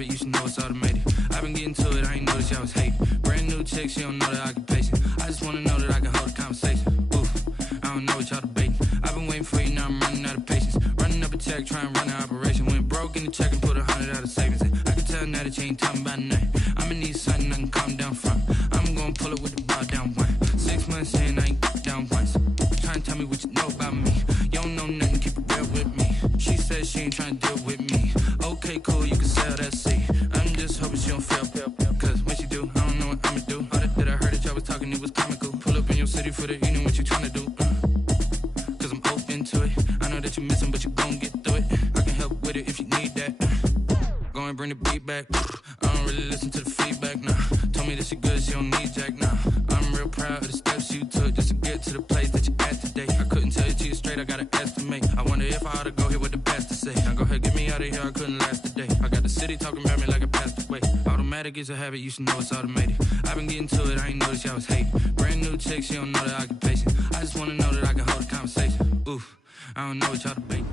have it, you should know it's automated. I've been getting to it, I ain't noticed y'all was hating. Brand new chick, she don't know that I can pace it. I just wanna know that I can hold a conversation. Oof, I don't know what y'all debating. I've been waiting for you, now I'm running out of patience. Running up a check, trying to run an operation. Went broke in the check and put 100 out of savings. I can tell now that you ain't talking about nothing. I'ma need something I can calm down from. I'm gonna pull it with the ball down one. 6 months in, I ain't down once. Trying to tell me what you know about me. You don't know nothing, keep it real with me. She said she ain't trying to deal with me. Okay, cool, you can sell that seat. I'm just hoping she don't fail. Cause when she do, I don't know what I'ma do. All that I heard that y'all was talking, it was comical. Pull up in your city for the evening, what you trying to do? Cause I'm open to it. I know that you missing, but you gon' get through it. I can help with it if you need that. Go and bring the beat back. I don't really listen to the feedback, nah. Told me that she good, she don't need jack, nah. I'm real proud of the steps you took just to get to the place that you at today. I couldn't tell you to you straight, I gotta estimate. I wonder if I ought to go here with the best to say. Now go ahead, get me out of here, I couldn't last a day. I got the city talking about me like I passed away. Automatic is a habit, you should know it's automated. I've been getting to it, I ain't noticed y'all was hating. Brand new chick, she don't know that I can pace it. I just wanna know that I can hold a conversation. Oof, I don't know what y'all debating.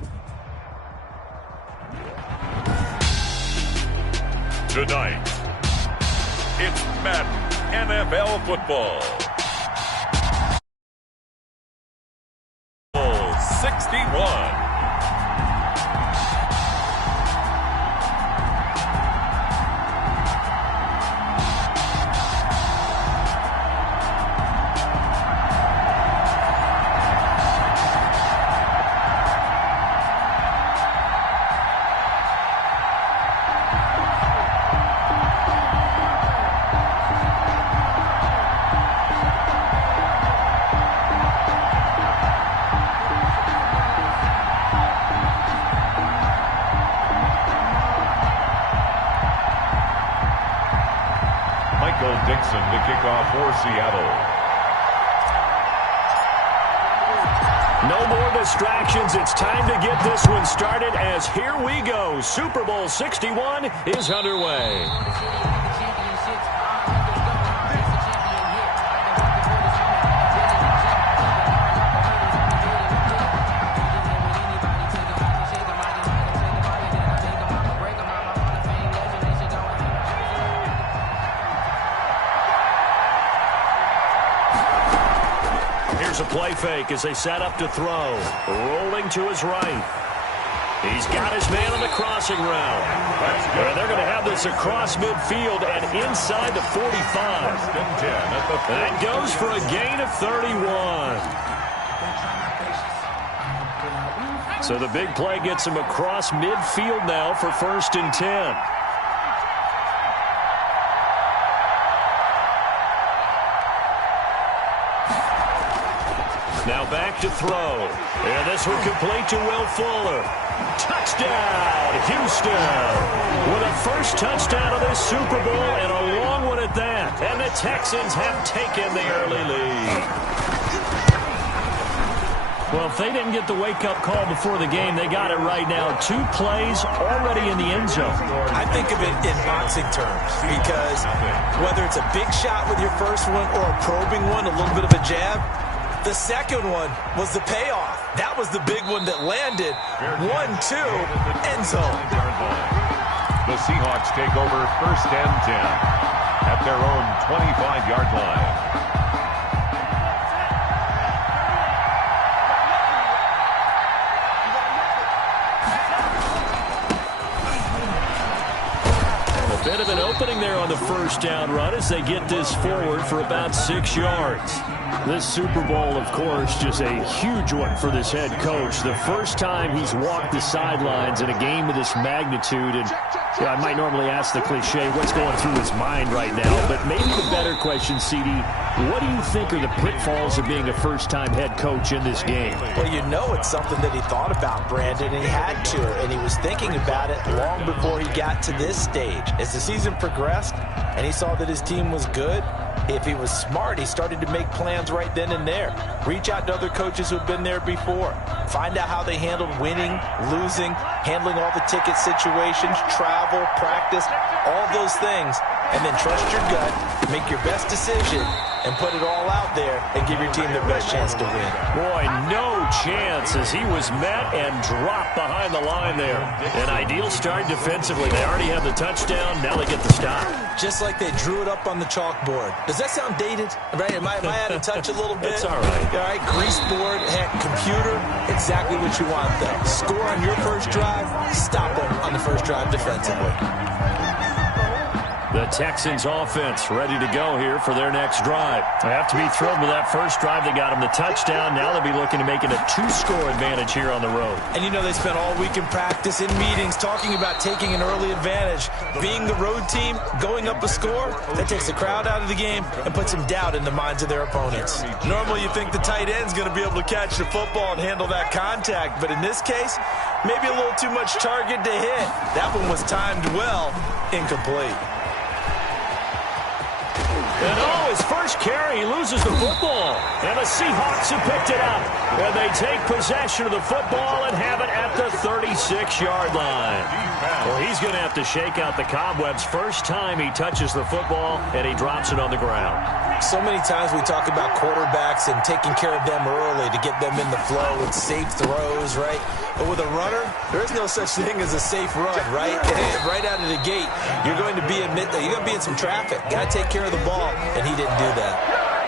Tonight, it's Madden NFL football. 61. Dixon to kick off for Seattle. No more distractions. It's time to get this one started as here we go. Super Bowl 61 is underway. A play fake as they set up to throw. Rolling to his right. He's got his man on the crossing route. And they're going to have this across midfield and inside the 45. That goes for a gain of 31. So the big play gets him across midfield now for 1st and 10. Now back to throw. And this one complete to Will Fuller. Touchdown, Houston. With a first touchdown of this Super Bowl and a long one at that. And the Texans have taken the early lead. Well, if they didn't get the wake-up call before the game, they got it right now. 2 plays already in the end zone. I think of it in boxing terms because whether it's a big shot with your first one or a probing one, a little bit of a jab, the second one was the payoff. That was the big one that landed. 1-2, end zone. The Seahawks take over 1st and 10 at their own 25-yard line. A bit of an opening there on the first down run as they get this forward for about 6 yards. This Super Bowl, of course, just a huge one for this head coach. The first time he's walked the sidelines in a game of this magnitude. And I might normally ask the cliche, what's going through his mind right now? But maybe the better question, CD, what do you think are the pitfalls of being a first-time head coach in this game? Well, you know it's something that he thought about, Brandon, and he had to. And he was thinking about it long before he got to this stage. As the season progressed and he saw that his team was good, if he was smart, he started to make plans right then and there. Reach out to other coaches who have been there before. Find out how they handled winning, losing, handling all the ticket situations, travel, practice, all those things. and then trust your gut, make your best decision, and put it all out there and give your team their best chance to win. Boy, no chance as he was met and dropped behind the line there. An ideal start defensively. They already have the touchdown. Now they get the stop. Just like they drew it up on the chalkboard. Does that sound dated? Right? Am I out of touch a little bit? It's all right. All right, grease board, heck, computer, exactly what you want, though. Score on your first drive, stop them on the first drive defensively. The Texans offense ready to go here for their next drive. They have to be thrilled with that first drive. They got them the touchdown. Now they'll be looking to make it a 2-score advantage here on the road. And you know they spent all week in practice, in meetings, talking about taking an early advantage. Being the road team, going up a score, that takes the crowd out of the game and puts some doubt in the minds of their opponents. Normally you think the tight end's going to be able to catch the football and handle that contact, but in this case, maybe a little too much target to hit. That one was timed well, incomplete. And his first carry, he loses the football. And the Seahawks have picked it up. And they take possession of the football and have it at the 36-yard line. Well, he's going to have to shake out the cobwebs first time he touches the football, and he drops it on the ground. So many times we talk about quarterbacks and taking care of them early to get them in the flow with safe throws, right? But with a runner, there is no such thing as a safe run, right? Right out of the gate, you're going to be in some traffic. Got to take care of the ball, and he didn't do that.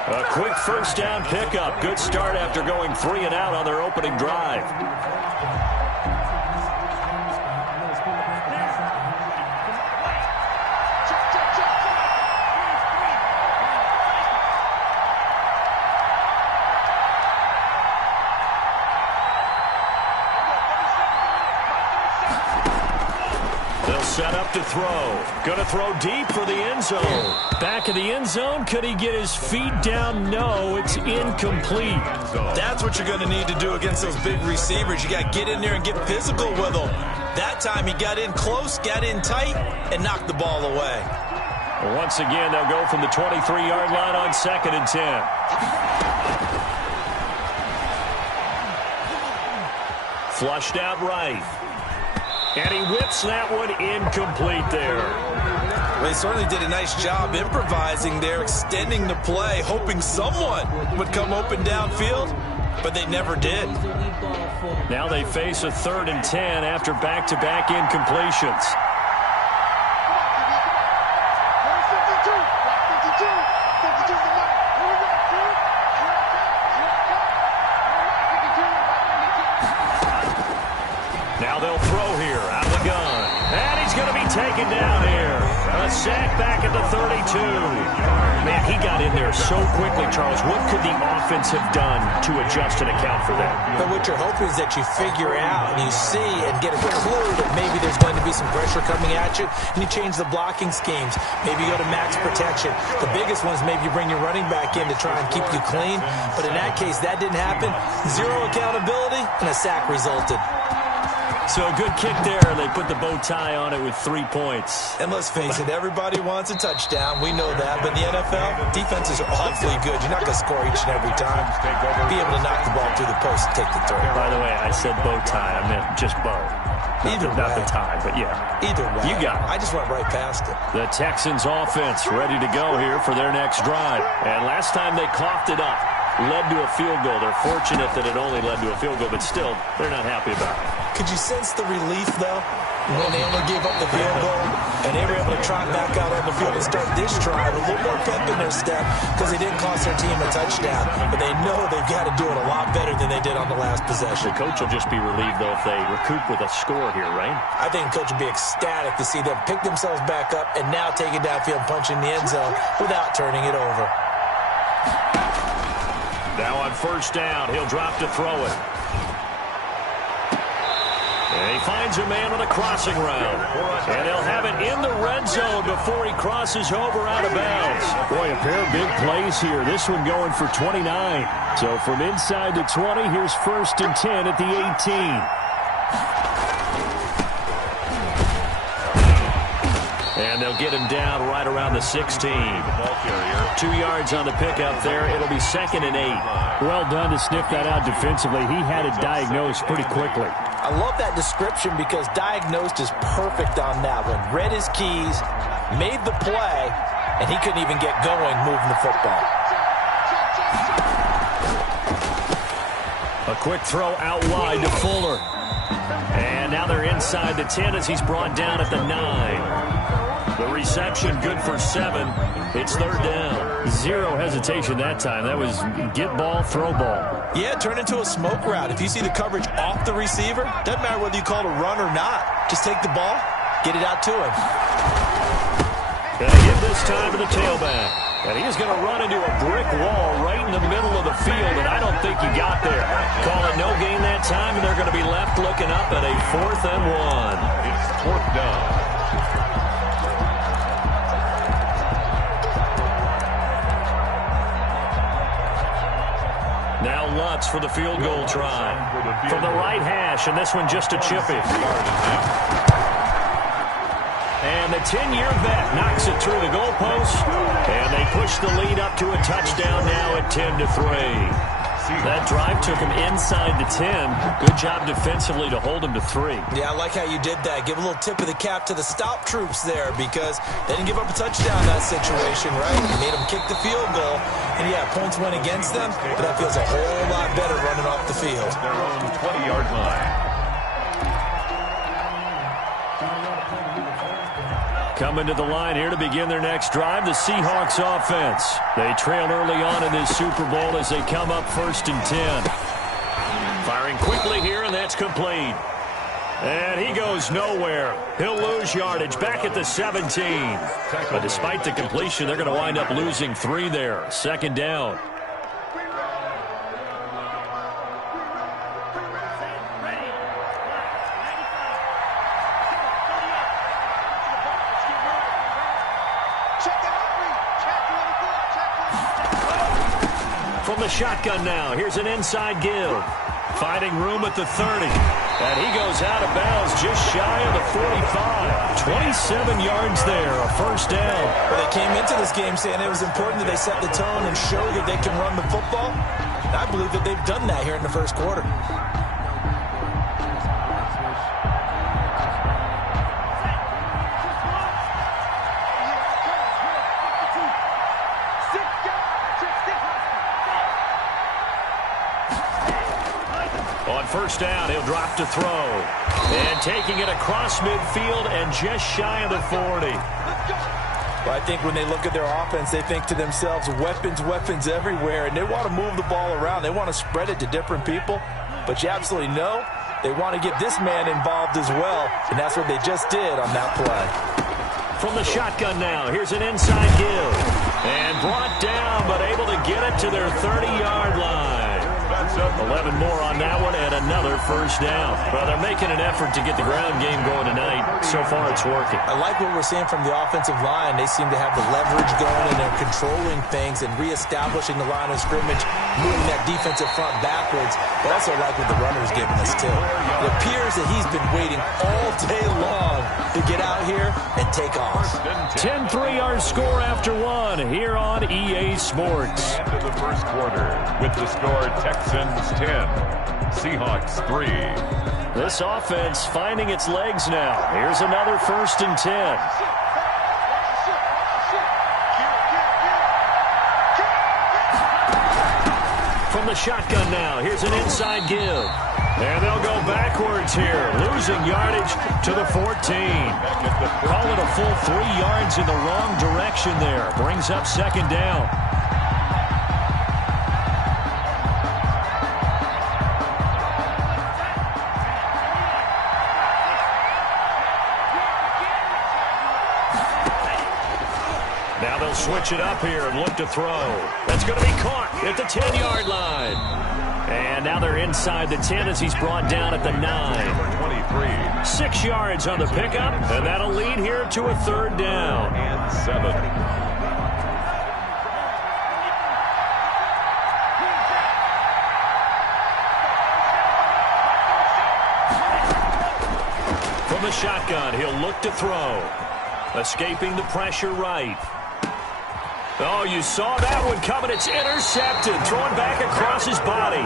A quick first down pickup. Good start after going 3 and out on their opening drive. Set up to throw. Going to throw deep for the end zone. Back of the end zone. Could he get his feet down? No, it's incomplete. That's what you're going to need to do against those big receivers. You got to get in there and get physical with them. That time he got in close, got in tight, and knocked the ball away. Well, once again, they'll go from the 23-yard line on 2nd and 10. Flushed out right. And he whips that one incomplete there. Well, he certainly did a nice job improvising there, extending the play, hoping someone would come open downfield, but they never did. Now they face a 3rd and 10 after back-to-back incompletions. Now they'll throw here out of the gun. And he's going to be taken down here. A sack back at the 32. Man, he got in there so quickly, Charles. What could the offense have done to adjust and account for that? But what you're hoping is that you figure out and you see and get a clue that maybe there's going to be some pressure coming at you, and you change the blocking schemes. Maybe you go to max protection. The biggest one is maybe you bring your running back in to try and keep you clean. But in that case, that didn't happen. Zero accountability, and a sack resulted. So a good kick there. They put the bow tie on it with 3 points. And let's face it, everybody wants a touchdown. We know that. But in the NFL, defenses are awfully good. You're not going to score each and every time. Be able to knock the ball through the post and take the throw. By the way, I said bow tie. I meant just bow. Not the tie, but yeah. Either way. You got it. I just went right past it. The Texans offense ready to go here for their next drive. And last time they coughed it up, led to a field goal. They're fortunate that it only led to a field goal, but still, they're not happy about it. Could you sense the relief, though, when they only gave up the field goal and they were able to trot back out on the field and start this drive a little more pep in their step because they didn't cost their team a touchdown, but they know they've got to do it a lot better than they did on the last possession. The coach will just be relieved, though, if they recoup with a score here, right? I think the coach will be ecstatic to see them pick themselves back up and now take it downfield and punch in the end zone without turning it over. Now on first down, he'll drop to throw it. And he finds a man on a crossing route. And he'll have it in the red zone before he crosses over out of bounds. Boy, a pair of big plays here. This one going for 29. So from inside the 20, here's 1st and 10 at the 18. And they'll get him down right around the 16. 2 yards on the pickup there. It'll be 2nd and 8. Well done to sniff that out defensively. He had it diagnosed pretty quickly. I I love that description because diagnosed is perfect on that one. Read his keys, made the play, and he couldn't even get going moving the football. A quick throw out wide to Fuller. And now they're inside the 10 as he's brought down at the 9. The reception good for 7. It's third down. Zero hesitation that time. That was get ball, throw ball. Yeah, turn into a smoke route. If you see the coverage off the receiver, doesn't matter whether you call it a run or not. Just take the ball, get it out to him. Gonna give this time to the tailback. And he's going to run into a brick wall right in the middle of the field, and I don't think he got there. Call it no gain that time, and they're going to be left looking up at a 4th and 1. It's 4th down. Now Lutz for the field goal try. From the right hash, and this one just a chippy. And the 10-year vet knocks it through the goalpost, and they push the lead up to a touchdown now at 10-3. That drive took him inside the 10. Good job defensively to hold him to 3. Yeah, I like how you did that. Give a little tip of the cap to the stop troops there because they didn't give up a touchdown in that situation, right? You made them kick the field goal. And, yeah, points went against them, but that feels a whole lot better running off the field. Their own 20-yard line. Coming to the line here to begin their next drive, the Seahawks offense. They trail early on in this Super Bowl as they come up 1st and 10. Firing quickly here, and that's complete. And he goes nowhere. He'll lose yardage back at the 17. But despite the completion, they're going to wind up losing 3 there. 2nd down. From the shotgun now, here's an inside give. Finding room at the 30. And he goes out of bounds just shy of the 45. 27 yards there, a 1st down. Well, they came into this game saying it was important that they set the tone and show that they can run the football. And I believe that they've done that here in the 1st quarter. On 1st down, he'll drop to throw. And taking it across midfield and just shy of the 40. Well, I think when they look at their offense, they think to themselves, weapons, weapons everywhere, and they want to move the ball around. They want to spread it to different people. But you absolutely know they want to get this man involved as well, and that's what they just did on that play. From the shotgun now, here's an inside give. And brought down, but able to get it to their 30-yard line. 11 more on that one and another 1st down. Well, they're making an effort to get the ground game going tonight. So far, it's working. I like what we're seeing from the offensive line. They seem to have the leverage going, and they're controlling things and reestablishing the line of scrimmage, moving that defensive front backwards. But also like what the runner's giving us, too. It appears that he's been waiting all day long to get out here and take off. 10-3 our score after 1 here on EA Sports. End of the 1st quarter with the score Texans 10, Seahawks 3. This offense finding its legs now. Here's another 1st and 10. From the shotgun now, here's an inside give. And they'll go backwards here, losing yardage to the 14. Call it a full 3 yards in the wrong direction there. Brings up 2nd down. Now they'll switch it up here and look to throw. That's going to be caught at the 10-yard line. And now they're inside the 10 as he's brought down at the 9. 23. 6 yards on the pickup, and that'll lead here to a 3rd down. And 7. From the shotgun, he'll look to throw. Escaping the pressure right. Oh, you saw that one coming. It's intercepted. Thrown back across his body.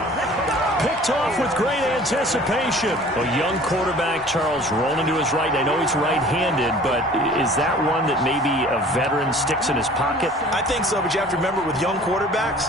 Picked off with great anticipation. A young quarterback, Charles, rolling to his right. I know he's right-handed, but is that one that maybe a veteran sticks in his pocket? I think so, but you have to remember with young quarterbacks,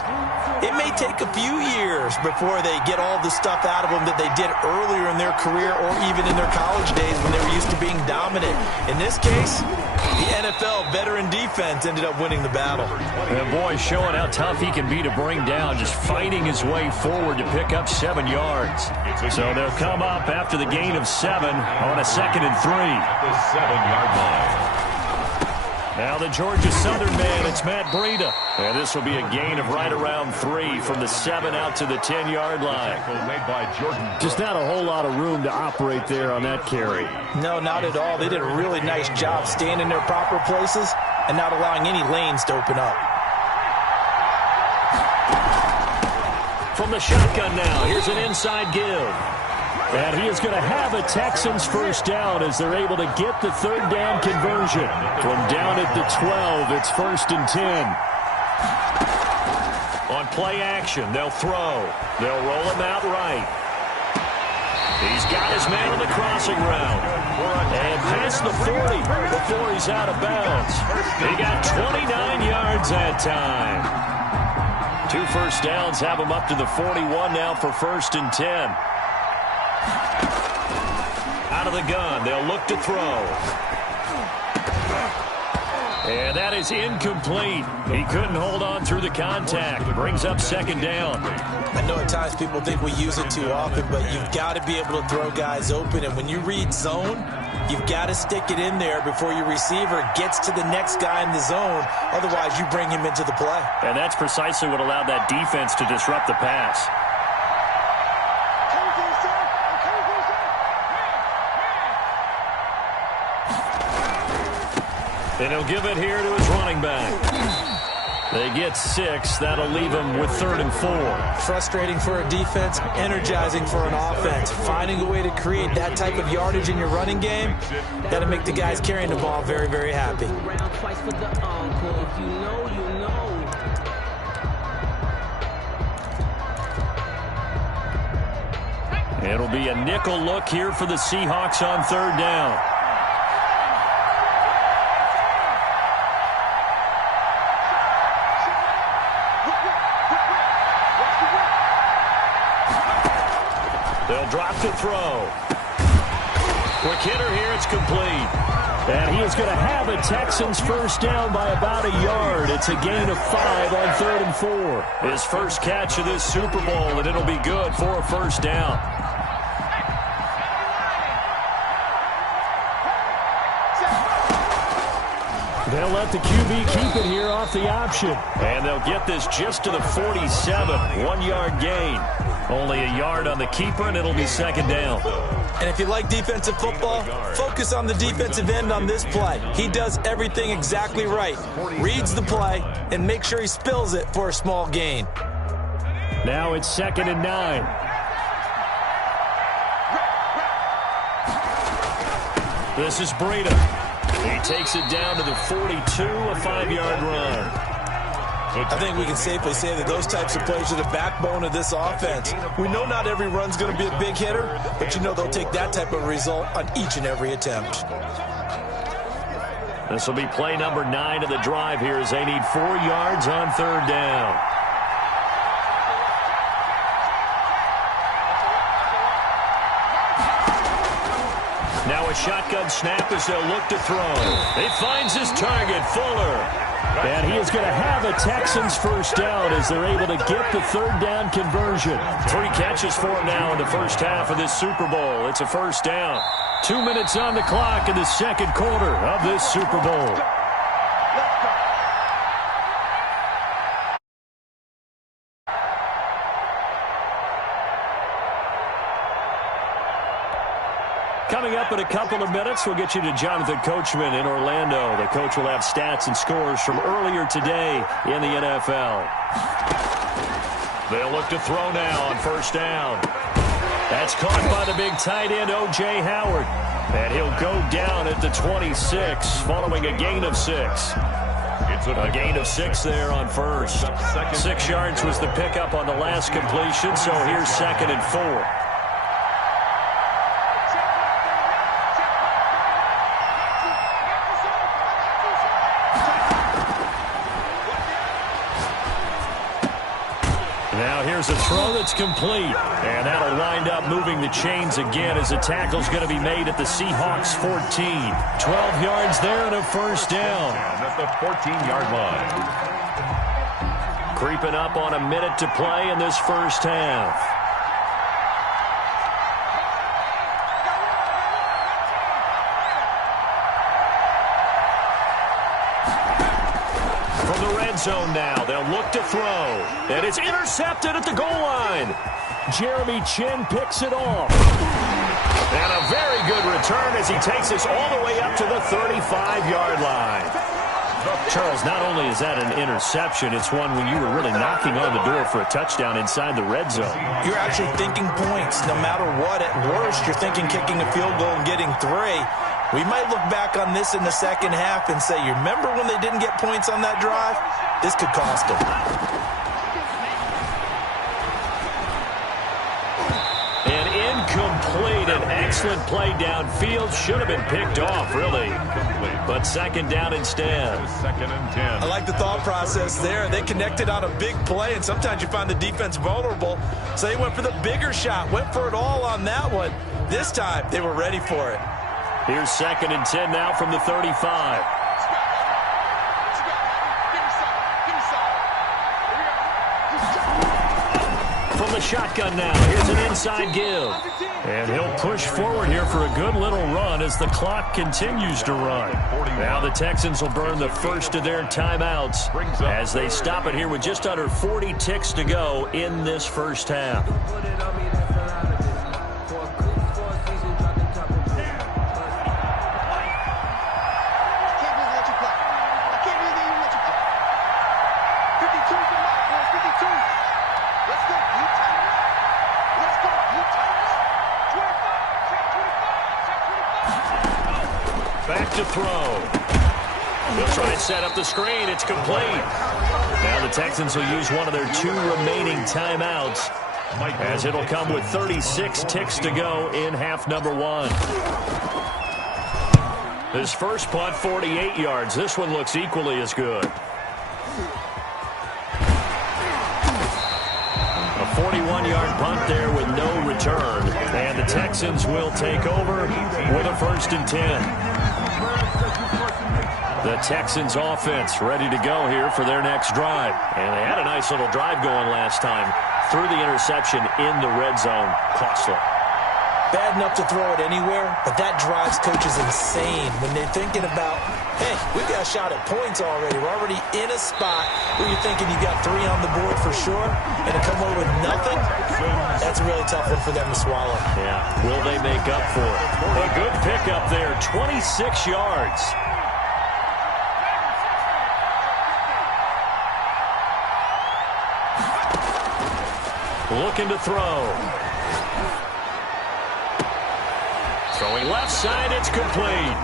it may take a few years before they get all the stuff out of them that they did earlier in their career or even in their college days when they were used to being dominant. In this case, the NFL veteran defense ended up winning the battle. And boy, showing how tough he can be to bring down, just fighting his way forward to pick up 7 yards. So they'll come up after the gain of 7 on a 2nd and 3. The 7-yard line. Now the Georgia Southern man, it's Matt Breida. And this will be a gain of right around 3 from the 7 out to the 10-yard line. Just not a whole lot of room to operate there on that carry. No, not at all. They did a really nice job staying in their proper places and not allowing any lanes to open up. From the shotgun now, here's an inside give. And he is going to have a Texans first down as they're able to get the 3rd down conversion. From down at the 12, it's 1st and 10. On play action, they'll throw. They'll roll him out right. He's got his man on the crossing route. And past the 40 before he's out of bounds. He got 29 yards that time. 2 first downs have him up to the 41 now for 1st and 10. Out of the gun, they'll look to throw. And that is incomplete. He couldn't hold on through the contact. Brings up 2nd down. I know at times people think we use it too often, but you've got to be able to throw guys open. And when you read zone, you've got to stick it in there before your receiver gets to the next guy in the zone. Otherwise, you bring him into the play. And that's precisely what allowed that defense to disrupt the pass. And he'll give it here to his running back. They get 6. That'll leave him with 3rd and 4. Frustrating for a defense, energizing for an offense. Finding a way to create that type of yardage in your running game, got to make the guys carrying the ball very, very happy. It'll be a nickel look here for the Seahawks on 3rd down. They'll drop to throw. Quick hitter here, it's complete. And he is going to have a Texans first down by about a yard. It's a gain of 5 on 3rd and 4. His first catch of this Super Bowl, and it'll be good for a first down. They'll let the QB keep it here off the option. And they'll get this just to the 47. 1-yard gain. Only a yard on the keeper, and it'll be 2nd down. And if you like defensive football, focus on the defensive end on this play. He does everything exactly right. Reads the play and makes sure he spills it for a small gain. Now it's 2nd and 9. This is Breida. He takes it down to the 42, a 5-yard run. I think we can safely say that those types of plays are the backbone of this offense. We know not every run's going to be a big hitter, but you know they'll take that type of result on each and every attempt. This will be play number 9 of the drive here as they need 4 yards on 3rd down. Now a shotgun snap as they'll look to throw. It finds his target, Fuller. And he is going to have a Texans first down as they're able to get the 3rd down conversion. 3 catches for him now in the first half of this Super Bowl. It's a first down. 2 minutes on the clock in the 2nd quarter of this Super Bowl. Coming up in a couple of minutes, we'll get you to Jonathan Coachman in Orlando. The coach will have stats and scores from earlier today in the NFL. They'll look to throw now on first down. That's caught by the big tight end, O.J. Howard. And he'll go down at the 26 following a gain of 6. A gain of 6 there on first. 6 yards was the pickup on the last completion, so here's 2nd and 4. Now here's a throw that's complete. And that'll wind up moving the chains again as the tackle's going to be made at the Seahawks 14. 12 yards there and a first down. At the 14-yard line. Creeping up on a minute to play in this first half. From the red zone now, they'll look to throw. And it's intercepted at the goal line. Jeremy Chin picks it off. And a very good return as he takes us all the way up to the 35-yard line. Charles, not only is that an interception, it's one when you were really knocking on the door for a touchdown inside the red zone. You're actually thinking points. No matter what, at worst, you're thinking kicking a field goal and getting 3. We might look back on this in the second half and say, you remember when they didn't get points on that drive? This could cost them. An incomplete, an excellent play downfield. Should have been picked off, really. But 2nd down instead. 2nd and 10. I like the thought process there. They connected on a big play, and sometimes you find the defense vulnerable. So they went for the bigger shot, went for it all on that one. This time, they were ready for it. Here's 2nd and 10 now from the 35. From the shotgun now, here's an inside give. And he'll push forward here for a good little run as the clock continues to run. Now the Texans will burn the first of their timeouts as they stop it here with just under 40 ticks to go in this first half. Back to throw. He'll try and set up the screen. It's complete. Now the Texans will use one of their 2 remaining timeouts as it'll come with 36 ticks to go in half number 1. His first punt, 48 yards. This one looks equally as good. A 41-yard punt there with no return. And the Texans will take over with a 1st and 10. The Texans offense ready to go here for their next drive. And they had a nice little drive going last time. Threw the interception in the red zone. Costly. Bad enough to throw it anywhere, but that drives coaches insane when they're thinking about, hey, we've got a shot at points already. We're already in a spot where you're thinking you got 3 on the board for sure, and to come away with nothing, that's a really tough one for them to swallow. Yeah, will they make up for it? A good pickup there, 26 yards. Looking to throw. Throwing left side, it's complete.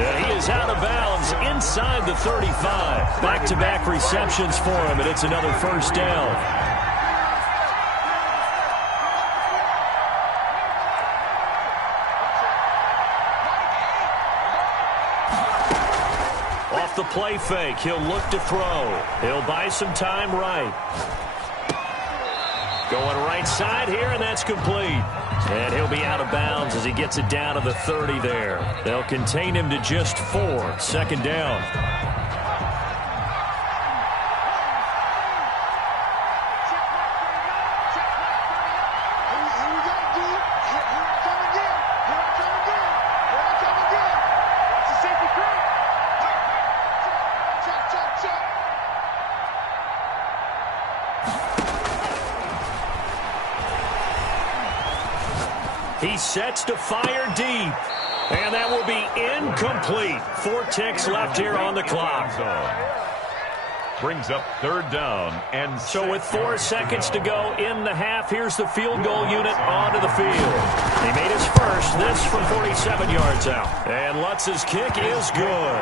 And he is out of bounds inside the 35. Back-to-back receptions for him, and it's another first down. Off the play fake, he'll look to throw. He'll buy some time right. Going right side here, and that's complete. And he'll be out of bounds as he gets it down to the 30 there. They'll contain him to just 4. 2nd down. He sets to fire deep. And that will be incomplete. 4 ticks left here on the clock. Brings up 3rd down and 6. So with 4 seconds to go in the half, here's the field goal unit onto the field. He made his first, this from 47 yards out. And Lutz's kick is good.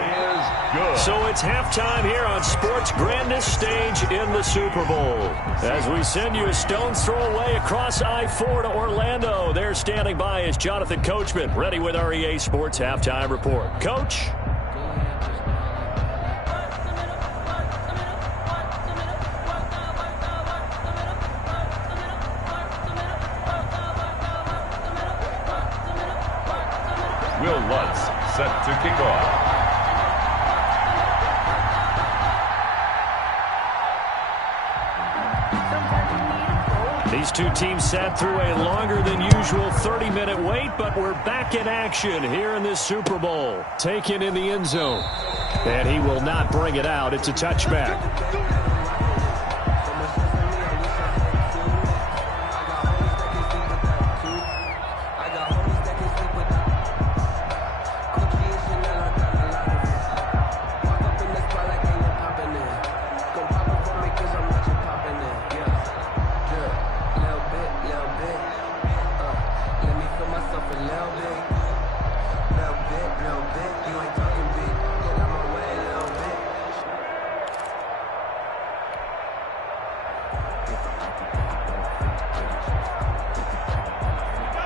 So it's halftime here on sports' grandest stage in the Super Bowl. As we send you a stone's throw away across I-4 to Orlando. There standing by is Jonathan Coachman, ready with our EA Sports Halftime Report. Coach? Will Lutz set to kick off. These two teams sat through a longer than usual 30-minute wait, but we're back in action here in this Super Bowl. Taken in the end zone. And he will not bring it out. It's a touchback.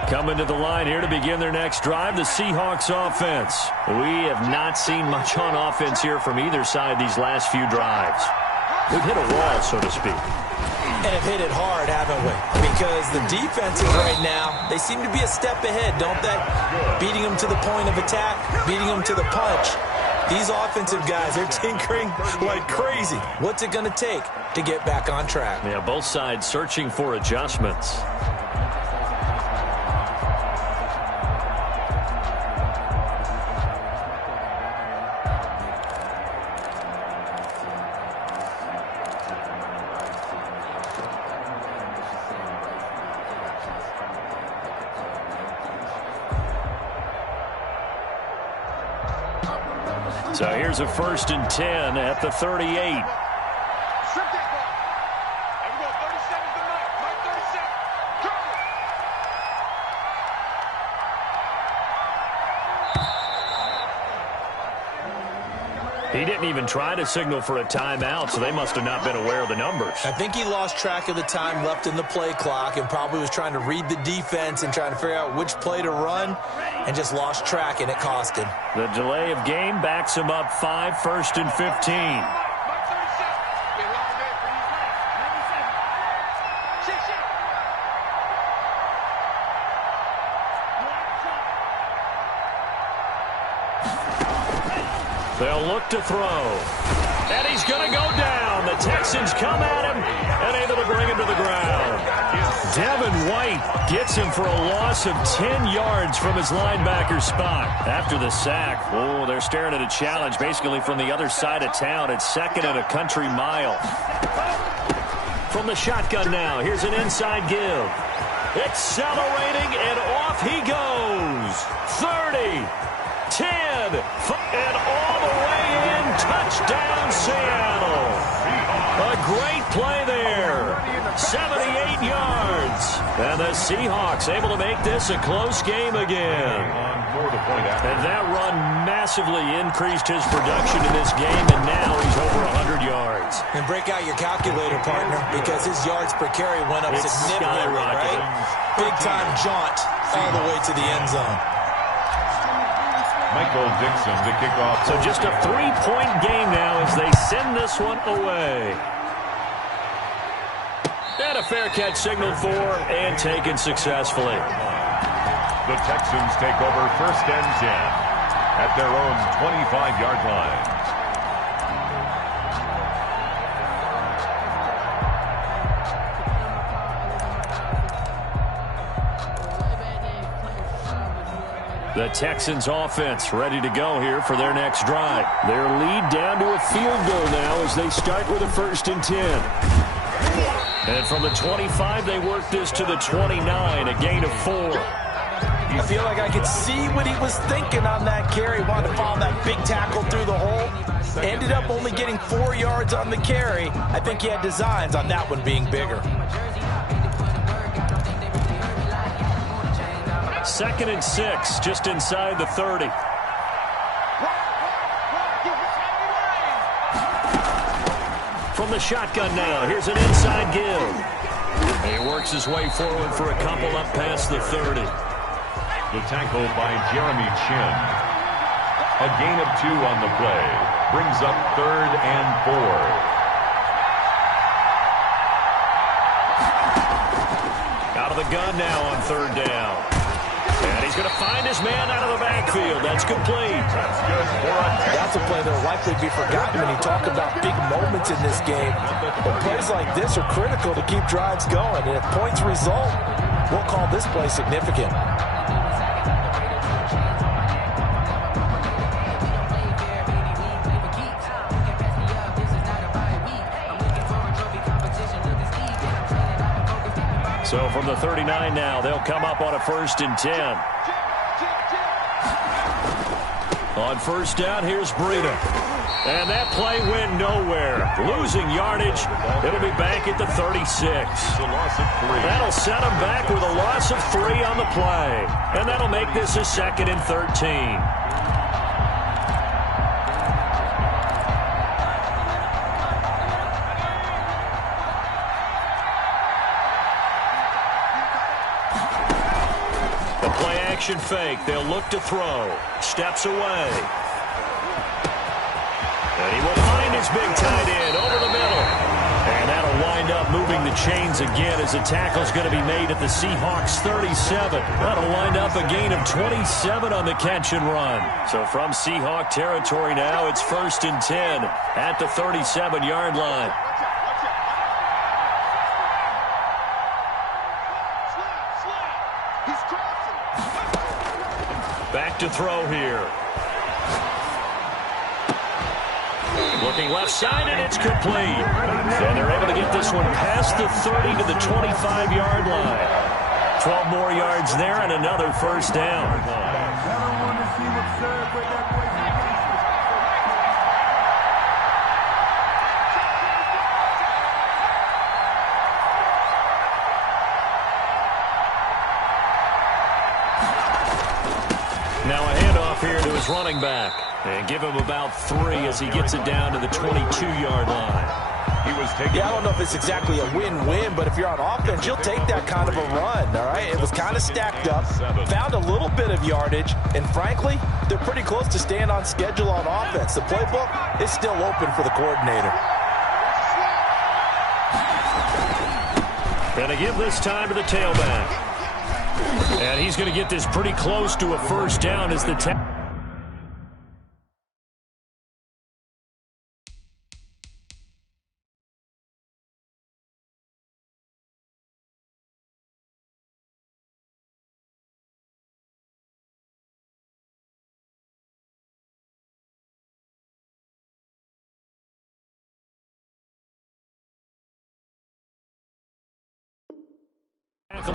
Coming to the line here to begin their next drive, the Seahawks offense. We have not seen much on offense here from either side these last few drives. We've hit a wall, so to speak. And have hit it hard, haven't we? Because the defenses right now, they seem to be a step ahead, don't they? Beating them to the point of attack, beating them to the punch. These offensive guys, they're tinkering like crazy. What's it going to take to get back on track? Yeah, both sides searching for adjustments. So here's a 1st and 10 at the 38. He didn't even try to signal for a timeout, so they must have not been aware of the numbers. I think he lost track of the time left in the play clock and probably was trying to read the defense and trying to figure out which play to run and just lost track, and it cost him. The delay of game backs him up 5, 1st and 15. They'll look to throw. And he's going to go down. The Texans come at him and able to bring him to the ground. Devin White gets him for a loss of 10 yards from his linebacker spot. After the sack, oh, they're staring at a challenge basically from the other side of town. It's 2nd and a country mile. From the shotgun now, here's an inside give. Accelerating, and off he goes. 30, 10, and all the way in. Touchdown, Seattle. A great play there. 78 yards. And the Seahawks able to make this a close game again. And that run massively increased his production in this game, and now he's over 100 yards. And break out your calculator, partner, because his yards per carry went up significantly, right? Big-time jaunt all the way to the end zone. Michael Dixon to kick off. So just a 3-point game now as they send this one away. And a fair catch signaled for and taken successfully. The Texans take over 1st and 10 at their own 25-yard line. The Texans offense ready to go here for their next drive. Their lead down to a field goal now as they start with a 1st and 10. And from the 25, they work this to the 29, a gain of 4. I feel like I could see what he was thinking on that carry. Wanted to follow that big tackle through the hole. Ended up only getting 4 yards on the carry. I think he had designs on that one being bigger. 2nd and 6, just inside the 30. from the shotgun now. Here's an inside give. He works his way forward for a couple up past the 30. The tackle by Jeremy Chin. A gain of 2 on the play. Brings up 3rd and 4. Out of the gun now on 3rd down. And he's going to find his man out of the backfield. That's complete. That's good for a touchdown. That's a play that will likely be forgotten when you talk about big moments in this game. But plays like this are critical to keep drives going. And if points result, we'll call this play significant. So from the 39 now, they'll come up on a 1st and 10. On 1st down, here's Breida. And that play went nowhere. Losing yardage. It'll be back at the 36. It's a loss of 3. That'll set them back with a loss of 3 on the play. And that'll make this a 2nd and 13. Fake. They'll look to throw. Steps away. And he will find his big tight end over the middle. And that'll wind up moving the chains again as the tackle's going to be made at the Seahawks 37. That'll wind up a gain of 27 on the catch and run. So from Seahawk territory now, it's 1st and 10 at the 37-yard line. Back to throw here. Looking left side, and it's complete. And they're able to get this one past the 30 to the 25-yard line. 12 more yards there and another 1st down. Now a handoff here to his running back. And give him about 3 as he gets it down to the 22-yard line. He was taking. Yeah, I don't know if it's exactly a win-win, but if you're on offense, you'll take that kind of a run, all right? It was kind of stacked up, found a little bit of yardage, and frankly, they're pretty close to staying on schedule on offense. The playbook is still open for the coordinator. And they give this time to the tailback. And he's going to get this pretty close to a 1st down as the tackle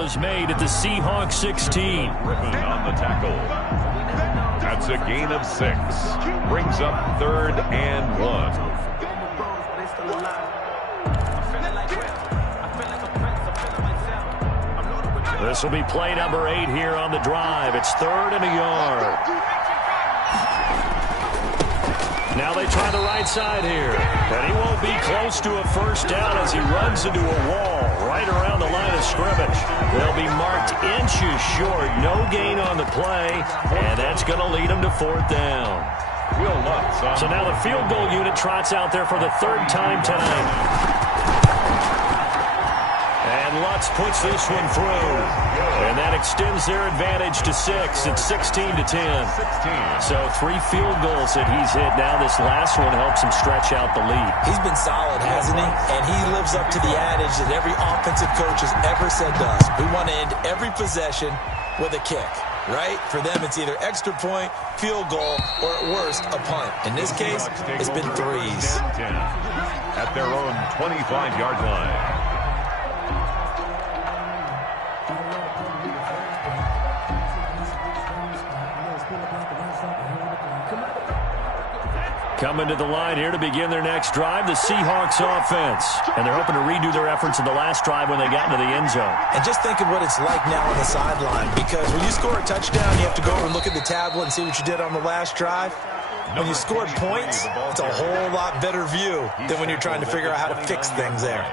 is made at the Seahawks 16. Rippon on the tackle. That's a gain of 6. Brings up 3rd and 1. This will be play number 8 here on the drive. It's 3rd and a yard. Now they try the right side here. And he won't be close to a 1st down as he runs into a wall right around the line of scrimmage. They'll be marked inches short. No gain on the play. And that's going to lead them to 4th down. So now the field goal unit trots out there for the 3rd time tonight. And Lutz puts this one through. And that extends their advantage to 6. It's 16 to 10. So 3 field goals that he's hit. Now this last one helps him stretch out the lead. He's been solid, hasn't he? And he lives up to the adage that every offensive coach has ever said to us. We want to end every possession with a kick, right? For them, it's either extra point, field goal, or at worst, a punt. In this case, it's been 3s. At their own 25-yard line. Coming to the line here to begin their next drive, the Seahawks offense. And they're hoping to redo their efforts in the last drive when they got into the end zone. And just think of what it's like now on the sideline, because when you score a touchdown, you have to go over and look at the tablet and see what you did on the last drive. When you scored points, it's a whole lot better view than when you're trying to figure out how to fix things there.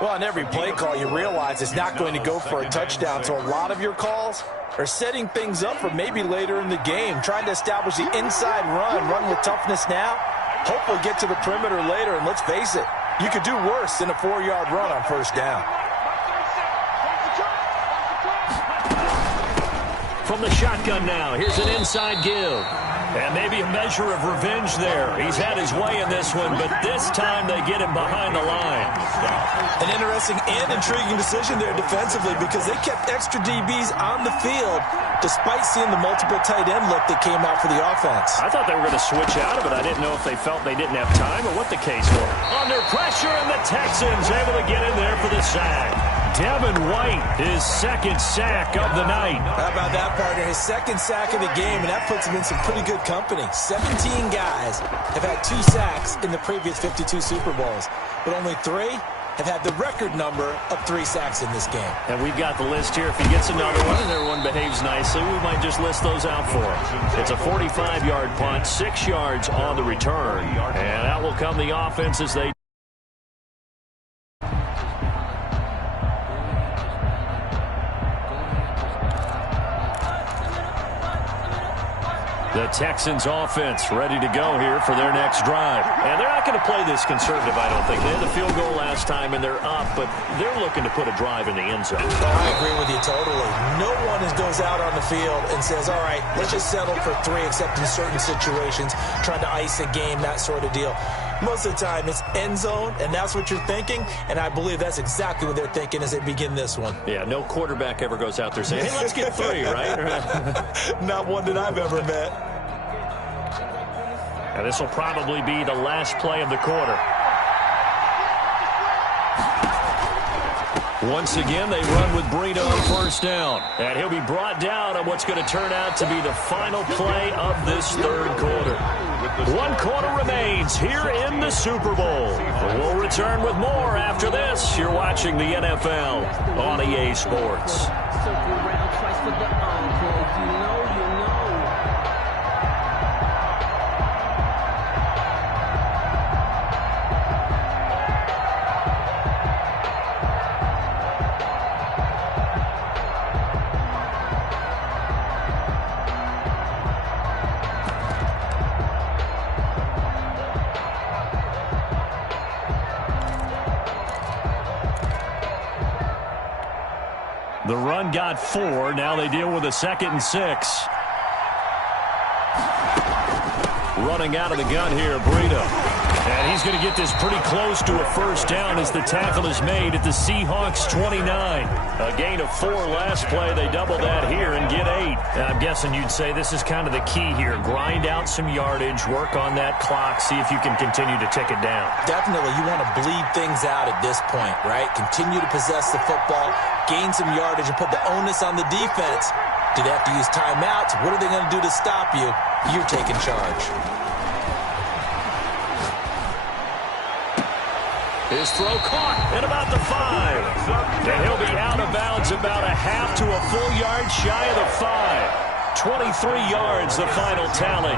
Well, on every play call, you realize it's not going to go for a touchdown, so a lot of your calls are setting things up for maybe later in the game, trying to establish the inside run with toughness now, hopefully get to the perimeter later, and let's face it, you could do worse than a 4-yard run on first down. From the shotgun now, here's an inside give. And maybe a measure of revenge there. He's had his way in this one, but this time they get him behind the line. An interesting and intriguing decision there defensively because they kept extra DBs on the field despite seeing the multiple tight end look that came out for the offense. I thought they were going to switch out of it. I didn't know if they felt they didn't have time or what the case was. Under pressure, and the Texans able to get in there for the sack. Devin White, his second sack of the night. How about that, partner? His second sack of the game, and that puts him in some pretty good company. 17 guys have had 2 sacks in the previous 52 Super Bowls, but only 3 have had the record number of 3 sacks in this game. And we've got the list here. If he gets another one and everyone behaves nicely, we might just list those out for him. It's a 45-yard punt, 6 yards on the return. And out will come the offense as they... The Texans offense ready to go here for their next drive. And they're not going to play this conservative, I don't think. They had the field goal last time, and they're up, but they're looking to put a drive in the end zone. Oh, I agree with you totally. No one goes out on the field and says, all right, let's just settle for 3, except in certain situations, trying to ice a game, that sort of deal. Most of the time, it's end zone, and that's what you're thinking, and I believe that's exactly what they're thinking as they begin this one. Yeah, no quarterback ever goes out there saying, hey, let's get 3, right? Not one that I've ever met. And this will probably be the last play of the quarter. Once again, they run with Breida on first down. And he'll be brought down on what's going to turn out to be the final play of this third quarter. 1 quarter remains here in the Super Bowl. We'll return with more after this. You're watching the NFL on EA Sports. The run got 4. Now they deal with a 2nd and 6. Running out of the gun here, Breida. And he's going to get this pretty close to a first down as the tackle is made at the Seahawks 29. A gain of 4 last play. They double that here and get 8. And I'm guessing you'd say this is kind of the key here. Grind out some yardage, work on that clock, see if you can continue to tick it down. Definitely. You want to bleed things out at this point, right? Continue to possess the football, gain some yardage, and put the onus on the defense. Do they have to use timeouts? What are they going to do to stop you? You're taking charge. His throw caught at about the 5. And he'll be out of bounds about a half to a full yard shy of the 5. 23 yards, the final tally.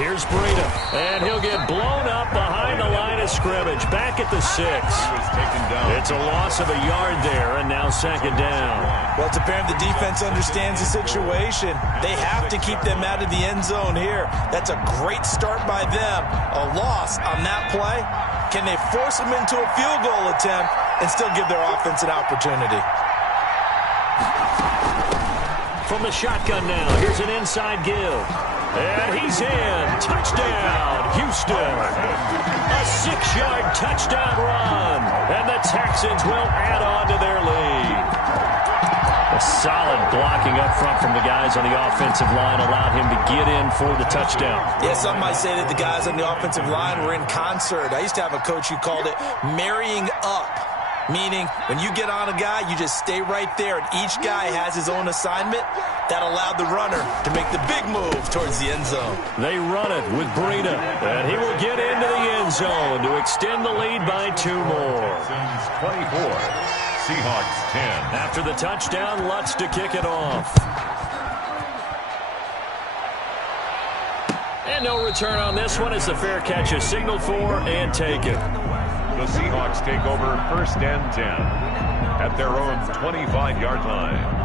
Here's Breida, and he'll get blown up behind the line of scrimmage. Back at the 6. It's a loss of a yard there, and now 2nd down. Well, it's apparent the defense understands the situation. They have to keep them out of the end zone here. That's a great start by them. A loss on that play. Can they force them into a field goal attempt and still give their offense an opportunity? From the shotgun now, here's an inside give. And he's in. Touchdown, Houston. A 6-yard touchdown run. And the Texans will add on to their lead. A solid blocking up front from the guys on the offensive line allowed him to get in for the touchdown. Yeah, some might say that the guys on the offensive line were in concert. I used to have a coach who called it marrying up. Meaning, when you get on a guy, you just stay right there, and each guy has his own assignment. That allowed the runner to make the big move towards the end zone. They run it with Breida, and he will get into the end zone to extend the lead by 2 more. Texans 24, Seahawks 10. After the touchdown, Lutz to kick it off. And no return on this one. It's the fair catch is signaled for and taken. The Seahawks take over 1st and 10 at their own 25-yard line.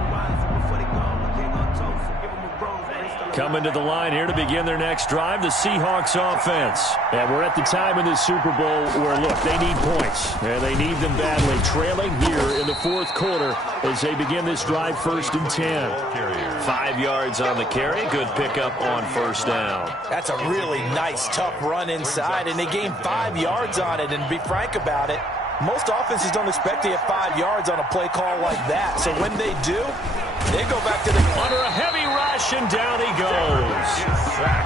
Coming to the line here to begin their next drive, the Seahawks offense. And we're at the time in the Super Bowl where, look, they need points. And they need them badly. Trailing here in the 4th quarter as they begin this drive 1st and 10. 5 yards on the carry. Good pickup on 1st down. That's a really nice, tough run inside, and they gained 5 yards on it. And to be frank about it, most offenses don't expect to get 5 yards on a play call like that. So when they do, they go back to the... Under a heavy rush, and down he goes.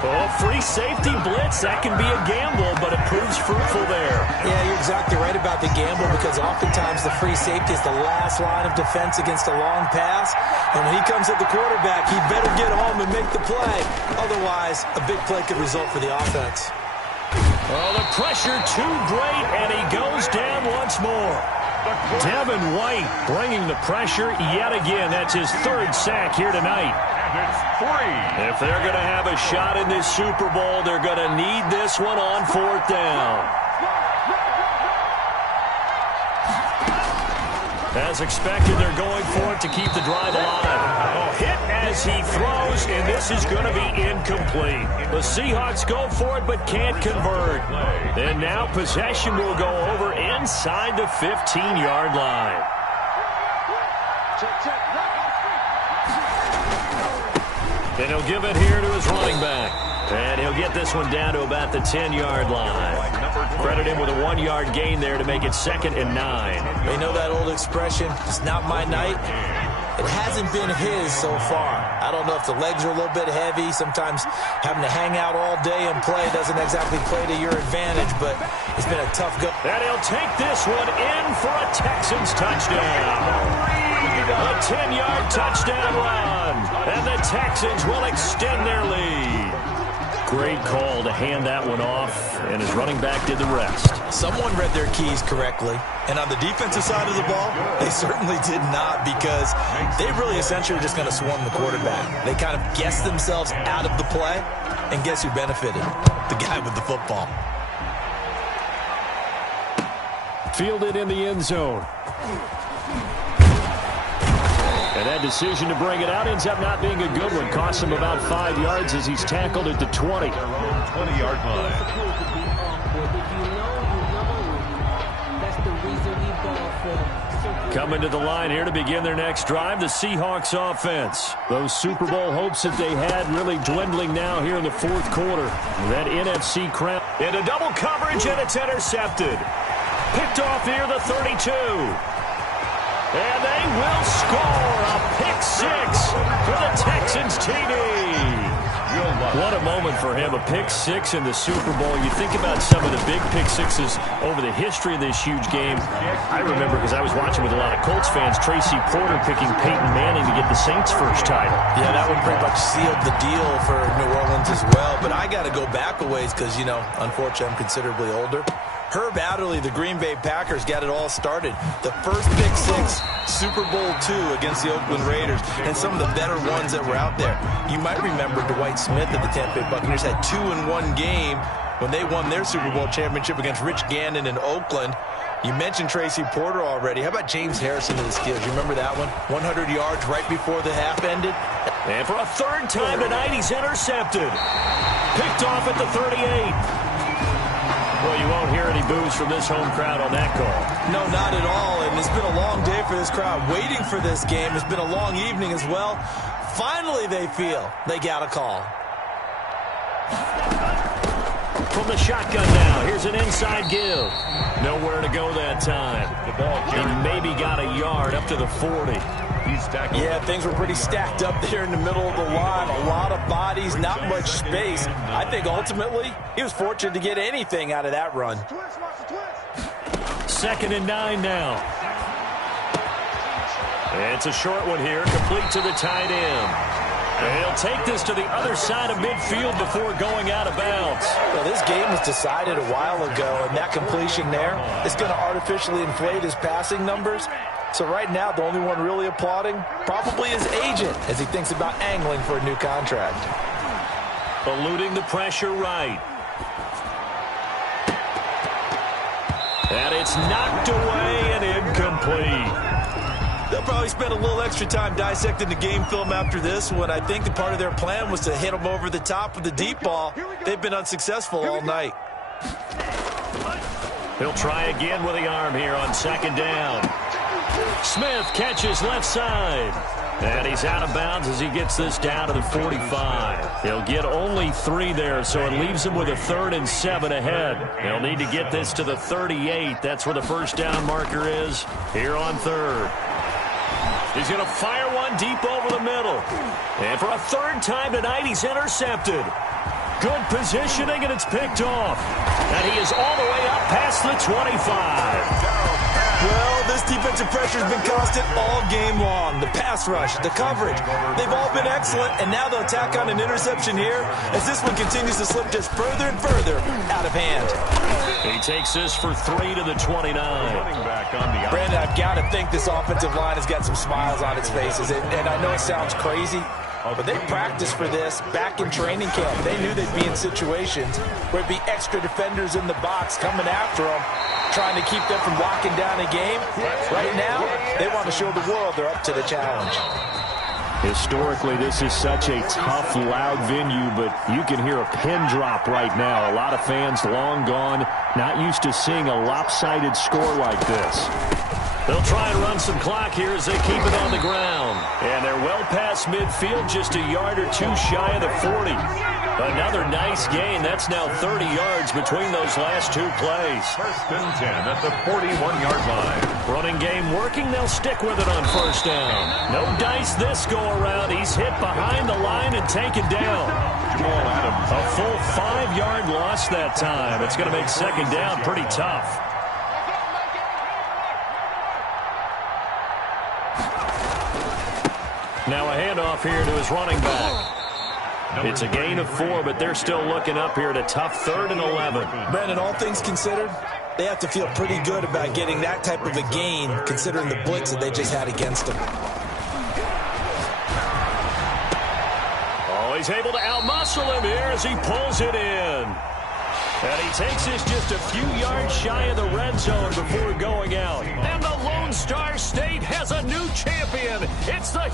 Oh, free safety blitz. That can be a gamble, but it proves fruitful there. Yeah, you're exactly right about the gamble, because oftentimes the free safety is the last line of defense against a long pass. And when he comes at the quarterback, he better get home and make the play. Otherwise, a big play could result for the offense. Oh, the pressure too great, and he goes down once more. Devin White bringing the pressure yet again. That's his 3rd sack here tonight. And it's 3. If they're going to have a shot in this Super Bowl, they're going to need this one on 4th down. As expected, they're going for it to keep the drive alive. Oh, hit as he throws, and this is going to be incomplete. The Seahawks go for it but can't convert. And now possession will go over inside the 15-yard line. And he'll give it here to his running back. And he'll get this one down to about the 10-yard line. Credit him with a 1-yard gain there to make it 2nd and 9. They know that old expression, it's not my night. It hasn't been his so far. I don't know if the legs are a little bit heavy. Sometimes having to hang out all day and play doesn't exactly play to your advantage, but it's been a tough go. And he'll take this one in for a Texans touchdown. A 10-yard touchdown run. And the Texans will extend their lead. Great call to hand that one off, and his running back did the rest. Someone read their keys correctly, and on the defensive side of the ball, they certainly did not, because they really essentially were just going to swarm the quarterback. They kind of guessed themselves out of the play, and guess who benefited? The guy with the football. Fielded in the end zone. And that decision to bring it out ends up not being a good one. Costs him about 5 yards as he's tackled at the 20. 20-yard line. Coming to the line here to begin their next drive, the Seahawks offense. Those Super Bowl hopes that they had really dwindling now here in the 4th quarter. That NFC crown. Into double coverage, and it's intercepted. Picked off here, the 32. And they will score a pick 6 for the Texans TD. What a moment for him, a pick 6 in the Super Bowl. You think about some of the big pick 6s over the history of this huge game. I remember, because I was watching with a lot of Colts fans, Tracy Porter picking Peyton Manning to get the Saints' first title. Yeah, that one pretty much sealed the deal for New Orleans as well. But I got to go back a ways because, you know, unfortunately I'm considerably older. Herb Adderley, the Green Bay Packers, got it all started. The first pick 6, Super Bowl II against the Oakland Raiders, and some of the better ones that were out there. You might remember Dwight Smith at the Tampa Bay Buccaneers had 2 in one game when they won their Super Bowl championship against Rich Gannon in Oakland. You mentioned Tracy Porter already. How about James Harrison to the Steelers? You remember that one? 100 yards right before the half ended. And for a 3rd time tonight, he's intercepted. Picked off at the 38. Well, you won't hear any boos from this home crowd on that call. No, not at all. And it's been a long day for this crowd waiting for this game. It's been a long evening as well. Finally, they feel they got a call. From the shotgun now, here's an inside give. Nowhere to go that time. He maybe got a yard up to the 40. Yeah, things were pretty stacked up there in the middle of the line. A lot of bodies, not much space. I think ultimately he was fortunate to get anything out of that run. 2nd and 9 now. It's a short one here, complete to the tight end. And he'll take this to the other side of midfield before going out of bounds. Well, this game was decided a while ago, and that completion there is going to artificially inflate his passing numbers. So right now, the only one really applauding probably his agent as he thinks about angling for a new contract. Eluding the pressure right. And it's knocked away and incomplete. They'll probably spend a little extra time dissecting the game film after this one. I think the part of their plan was to hit them over the top with the deep ball. They've been unsuccessful all night. He'll try again with the arm here on second down. Smith catches left side. And he's out of bounds as he gets this down to the 45. He'll get only 3 there, so it leaves him with a 3rd and 7 ahead. He'll need to get this to the 38. That's where the first down marker is here on 3rd. He's going to fire one deep over the middle. And for a 3rd time tonight, he's intercepted. Good positioning, and it's picked off. And he is all the way up past the 25. Well, this defensive pressure has been constant all game long. The pass rush, the coverage, they've all been excellent, and now they'll tack on an interception here as this one continues to slip just further and further out of hand. He takes this for 3 to the 29. Brandon, I've got to think this offensive line has got some smiles on its faces, and I know it sounds crazy, but they practiced for this back in training camp. They knew they'd be in situations where it'd be extra defenders in the box coming after them, trying to keep them from locking down a game. Right now, they want to show the world they're up to the challenge. Historically, this is such a tough, loud venue, but you can hear a pin drop right now. A lot of fans long gone, not used to seeing a lopsided score like this. They'll try and run some clock here as they keep it on the ground. And they're well past midfield, just a yard or 2 shy of the 40. Another nice gain. That's now 30 yards between those last 2 plays. 1st and 10 at the 41-yard line. Running game working. They'll stick with it on 1st down. No dice this go-around. He's hit behind the line and taken down. Jamal Adams. A full 5-yard loss that time. It's going to make 2nd down pretty tough. Now a handoff here to his running back. It's a gain of 4, but they're still looking up here at a tough 3rd and 11. Brandon, all things considered, they have to feel pretty good about getting that type of a gain, considering the blitz that they just had against them. Oh, he's able to outmuscle him here as he pulls it in. And he takes this just a few yards shy of the red zone before going out. And the Lone Star State has a new champion. It's the